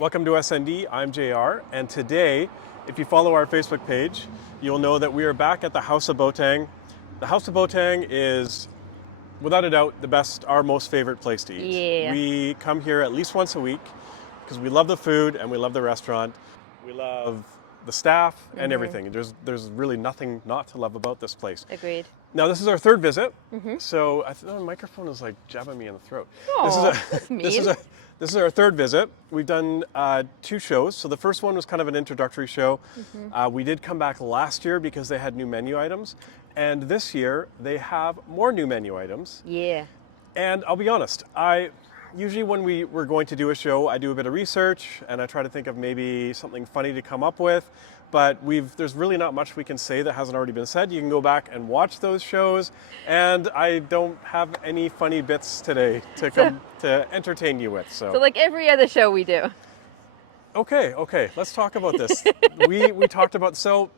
Welcome to SND, I'm JR, and today, if you follow our Facebook page, you'll know that we are back at the House of Boateng. The House of Boateng is, without a doubt, our most favorite place to eat. Yeah. We come here at least once a week because we love the food and we love the restaurant. We love the staff and everything. There's really nothing not to love about this place. Agreed. Now, this is our third visit, so I think the microphone is like jabbing me in the throat. Oh, that's mean. This is our third visit. We've done two shows. So the first one was kind of an introductory show. We did come back last year because they had new menu items, and this year they have more new menu items. Yeah. And I'll be honest, usually when we're going to do a show, I do a bit of research and I try to think of maybe something funny to come up with. But there's really not much we can say that hasn't already been said. You can go back and watch those shows, and I don't have any funny bits today to entertain you with. So like every other show we do. Okay, let's talk about this. we talked about, so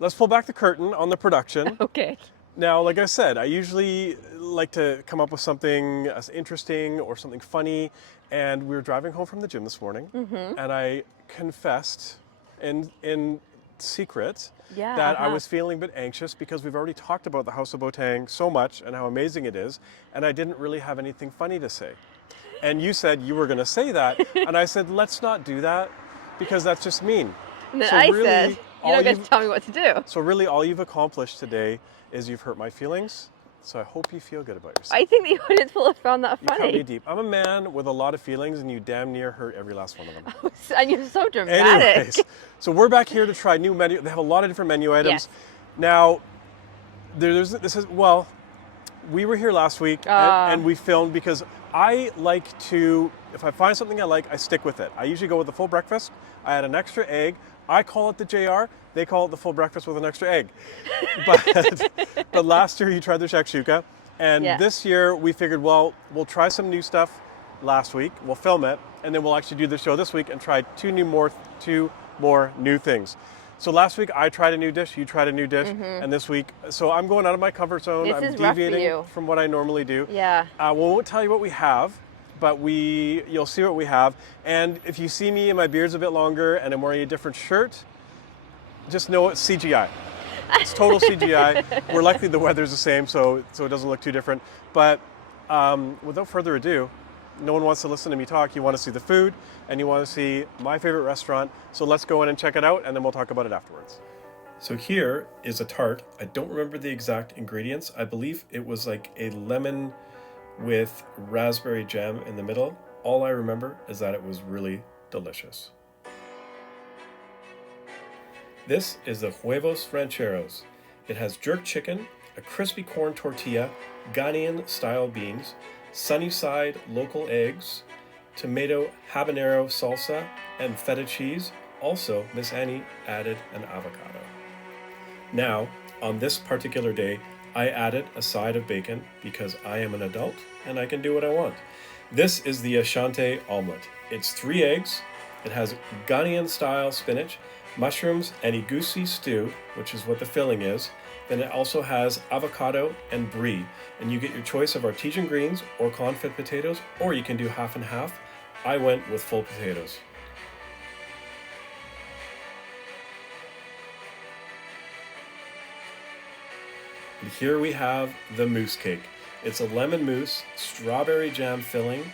let's pull back the curtain on the production. Okay. Now, like I said, I usually like to come up with something interesting or something funny, and we were driving home from the gym this morning, and I confessed in secret that I was feeling a bit anxious because we've already talked about the House of Boateng so much and how amazing it is, and I didn't really have anything funny to say. And you said you were going to say that, and I said, let's not do that because that's just mean. And then So I really, said, you don't get to tell me what to do. So really all you've accomplished today is you've hurt my feelings, so I hope you feel good about yourself. I think the audience will have found that You cut me funny. deep. I'm a man with a lot of feelings, and you damn near hurt every last one of them. And you're so dramatic. Anyways, so we're back here to try new menu. They have a lot of different menu items. Yes. Now, we were here last week and we filmed because I like to, if I find something I like, I stick with it. I usually go with the full breakfast. I add an extra egg. I call it the JR. They call it the full breakfast with an extra egg. But last year you tried the shakshuka. And this year we figured, well, we'll try some new stuff last week. We'll film it. And then we'll actually do the show this week and try two more new things. So last week I tried a new dish, you tried a new dish, and this week, so I'm going out of my comfort zone. This I'm is rough for deviating you. from what I normally do. Yeah. We won't tell you what we have, but you'll see what we have. And if you see me and my beard's a bit longer and I'm wearing a different shirt, just know it's CGI. It's total CGI. We're likely the weather's the same, so it doesn't look too different. But without further ado, no one wants to listen to me talk. You want to see the food, and you want to see my favorite restaurant. So let's go in and check it out, and then we'll talk about it afterwards. So here is a tart. I don't remember the exact ingredients. I believe it was like a lemon with raspberry jam in the middle. All I remember is that it was really delicious. This is the Huevos Rancheros. It has jerk chicken, a crispy corn tortilla, Ghanaian-style beans, Sunnyside local eggs, tomato habanero salsa, and feta cheese. Also, Miss Annie added an avocado. Now, on this particular day, I added a side of bacon because I am an adult and I can do what I want. This is the Ashanti omelet. It's 3 eggs. It has Ghanaian-style spinach, mushrooms, and egusi stew, which is what the filling is. Then it also has avocado and brie, and you get your choice of artesian greens or confit potatoes, or you can do half and half. I went with full potatoes. And here we have the mousse cake. It's a lemon mousse, strawberry jam filling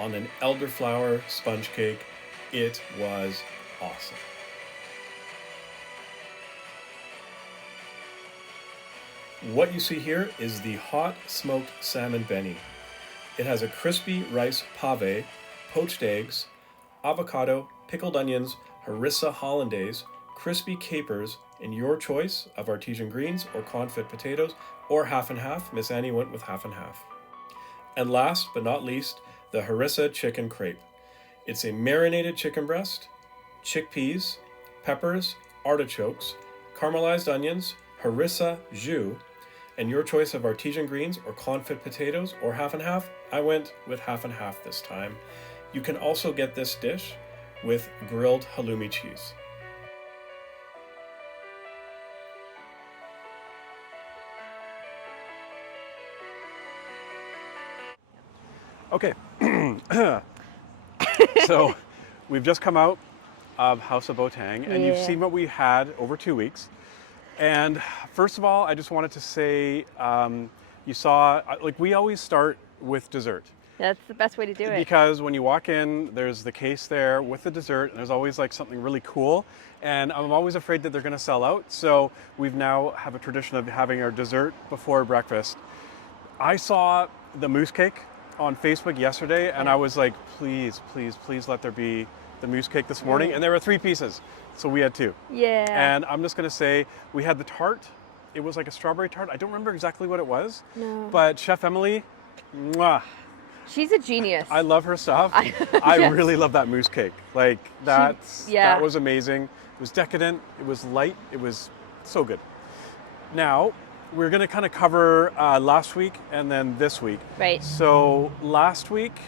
on an elderflower sponge cake. It was awesome. What you see here is the hot smoked salmon beni. It has a crispy rice pave, poached eggs, avocado, pickled onions, harissa hollandaise, crispy capers, and your choice of artesian greens or confit potatoes, or half and half. Miss Annie went with half and half. And last but not least, the harissa chicken crepe. It's a marinated chicken breast, chickpeas, peppers, artichokes, caramelized onions, harissa jus, and your choice of artesian greens or confit potatoes or half and half. I went with half and half this time. You can also get this dish with grilled halloumi cheese. Okay, so we've just come out of House of Boateng, and you've Yeah. seen what we had over 2 weeks. And first of all, I just wanted to say, you saw, like we always start with dessert. That's the best way to do it. Because when you walk in, there's the case there with the dessert, and there's always like something really cool. And I'm always afraid that they're going to sell out. So we've now have a tradition of having our dessert before breakfast. I saw the mousse cake on Facebook yesterday, and I was like, please, please, please let there be the mousse cake this morning. And there were 3 pieces, so we had 2. Yeah. And I'm just going to say, we had the tart. It was like a strawberry tart. I don't remember exactly what it was. No. But Chef Emily, mwah. She's a genius. I love her stuff. I Yes. really love that mousse cake. Like that was amazing. It was decadent. It was light. It was so good. Now we're going to kind of cover last week and then this week. Right. So last week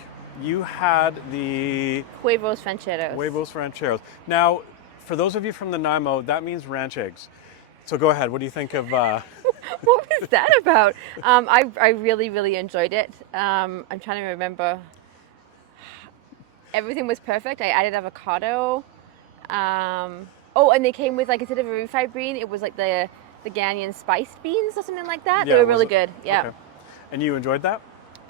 you had the Huevos rancheros. Now, for those of you from the Nanaimo, that means ranch eggs. So go ahead. What do you think of? What was that about? I really, really enjoyed it. I'm trying to remember. Everything was perfect. I added avocado. And they came with, like, instead of a refried bean, it was like the Ghanaian spiced beans or something like that. Yeah, they were really good. Yeah. Okay. And you enjoyed that?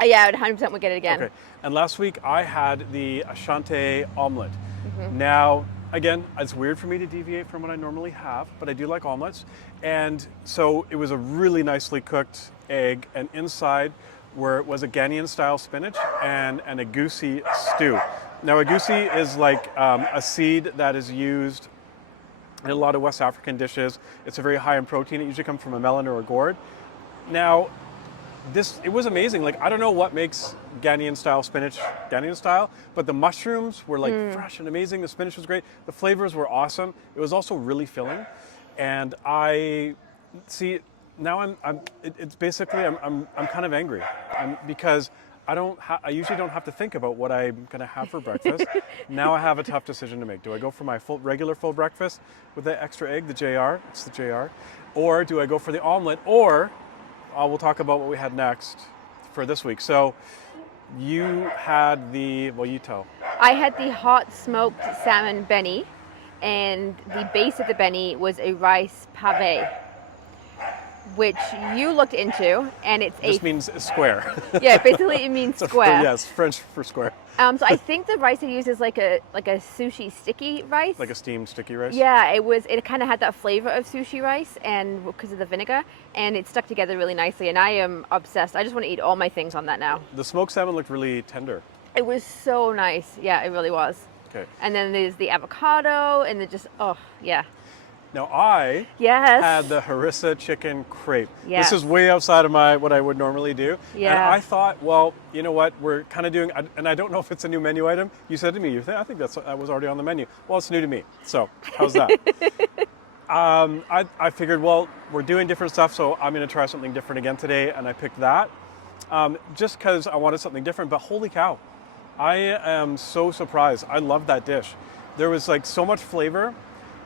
Yeah, I would 100% would get it again. Okay. And last week I had the Ashanti omelet. Mm-hmm. Now, again, it's weird for me to deviate from what I normally have, but I do like omelets. And so it was a really nicely cooked egg, and inside was a Ghanaian style spinach and an agusi stew. Now, agusi is like a seed that is used in a lot of West African dishes. It's a very high in protein. It usually comes from a melon or a gourd. Now, it was amazing. Like, I don't know what makes Ghanaian style spinach Ghanaian style, but the mushrooms were like fresh and amazing. The spinach was great. The flavors were awesome. It was also really filling. And I see now it's basically I'm kind of angry because I usually don't have to think about what I'm going to have for breakfast. Now I have a tough decision to make. Do I go for my regular full breakfast with the extra egg, the JR? It's the JR. Or do I go for the omelet? Or we'll talk about what we had next for this week. So you had you tell. I had the hot smoked salmon beni, and the base of the beni was a rice pave, which you looked into, and This means square. Yeah, basically it means square. Yes, French for square. So I think the rice they use is like a sushi sticky rice. Like a steamed sticky rice? Yeah, it kind of had that flavor of sushi rice, and because of the vinegar, and it stuck together really nicely, and I am obsessed. I just want to eat all my things on that now. The smoked salmon looked really tender. It was so nice. Yeah, it really was. Okay. And then there's the avocado, and yeah. Now I had the harissa chicken crepe. Yes. This is way outside of what I would normally do. Yeah. And I thought, well, you know what, we're kind of doing, and I don't know if it's a new menu item. You said to me, I think that was already on the menu. Well, it's new to me. So how's that? I figured, well, we're doing different stuff, so I'm going to try something different again today, and I picked that just because I wanted something different. But holy cow, I am so surprised. I love that dish. There was like so much flavor.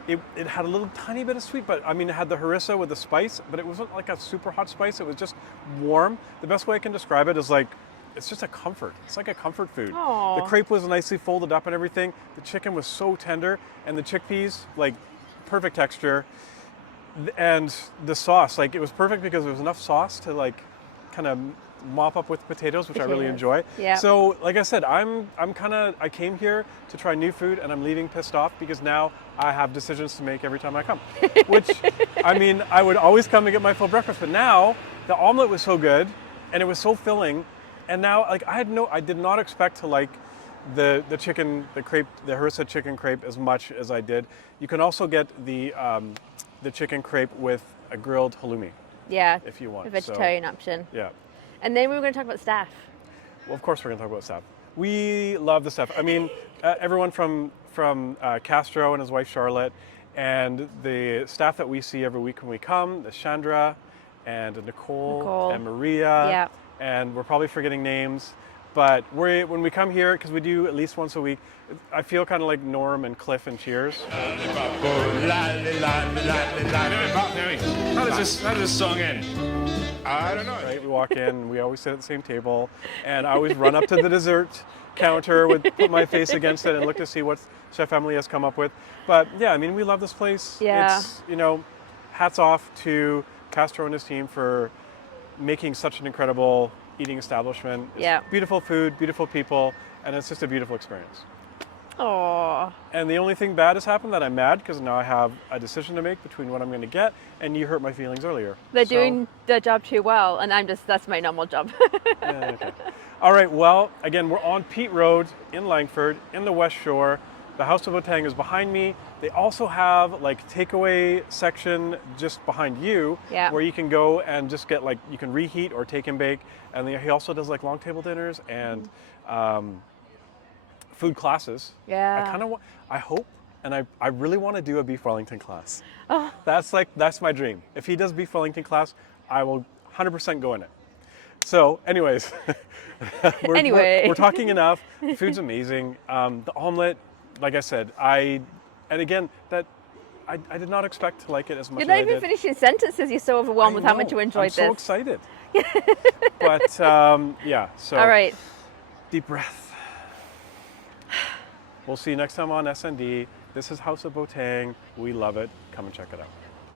It had a little tiny bit of sweet, but I mean, it had the harissa with the spice, but it wasn't like a super hot spice. It was just warm. The best way I can describe it is like, it's just a comfort. It's like a comfort food. Aww. The crepe was nicely folded up and everything. The chicken was so tender, and the chickpeas, like perfect texture. And the sauce, like it was perfect because there was enough sauce to like kind of mop up with potatoes, which I really enjoy. Yeah. So, like I said, I came here to try new food, and I'm leaving pissed off because now I have decisions to make every time I come. Which, I mean, I would always come to get my full breakfast, but now the omelet was so good, and it was so filling, and now like I did not expect to like the crepe, the harissa chicken crepe as much as I did. You can also get the chicken crepe with a grilled halloumi. Yeah. If you want. A vegetarian option. Yeah. And then we were going to talk about staff. Well, of course we're going to talk about staff. We love the staff. I mean, everyone from Castro and his wife Charlotte, and the staff that we see every week when we come, the Chandra and Nicole and Maria. Yeah. And we're probably forgetting names. But when we come here, because we do at least once a week, I feel kind of like Norm and Cliff and Cheers. How does this song end? I don't know. Right, we walk in, we always sit at the same table, and I always run up to the dessert counter, would put my face against it and look to see what Chef Emily has come up with. But yeah, I mean, we love this place. Yeah. It's, you know, hats off to Castro and his team for making such an incredible eating establishment. It's Yeah. beautiful food, beautiful people, and it's just a beautiful experience. Oh, And the only thing bad has happened that I'm mad because now I have a decision to make between what I'm going to get, and you hurt my feelings earlier. they're So, doing their job too well, and that's my normal job. yeah, okay. All right, well, again, we're on Pete Road in Langford, in the West Shore. The House of Botang is behind me. They also have like takeaway section just behind you, Yeah. where you can go and just get like, you can reheat or take and bake. And he also does like long table dinners and food classes. Yeah. I hope, and I really want to do a beef Wellington class. Oh. That's my dream. If he does beef Wellington class, I will 100% go in it. So, anyways, we're talking enough. The food's amazing. The omelet, like I said, I did not expect to like it as much You're as not I even did. finishing sentences. You're so overwhelmed with how much you enjoyed I'm so this. excited. But yeah, so All right. deep breath. We'll see you next time on SND. This is House of Botang. We love it. Come and check it out.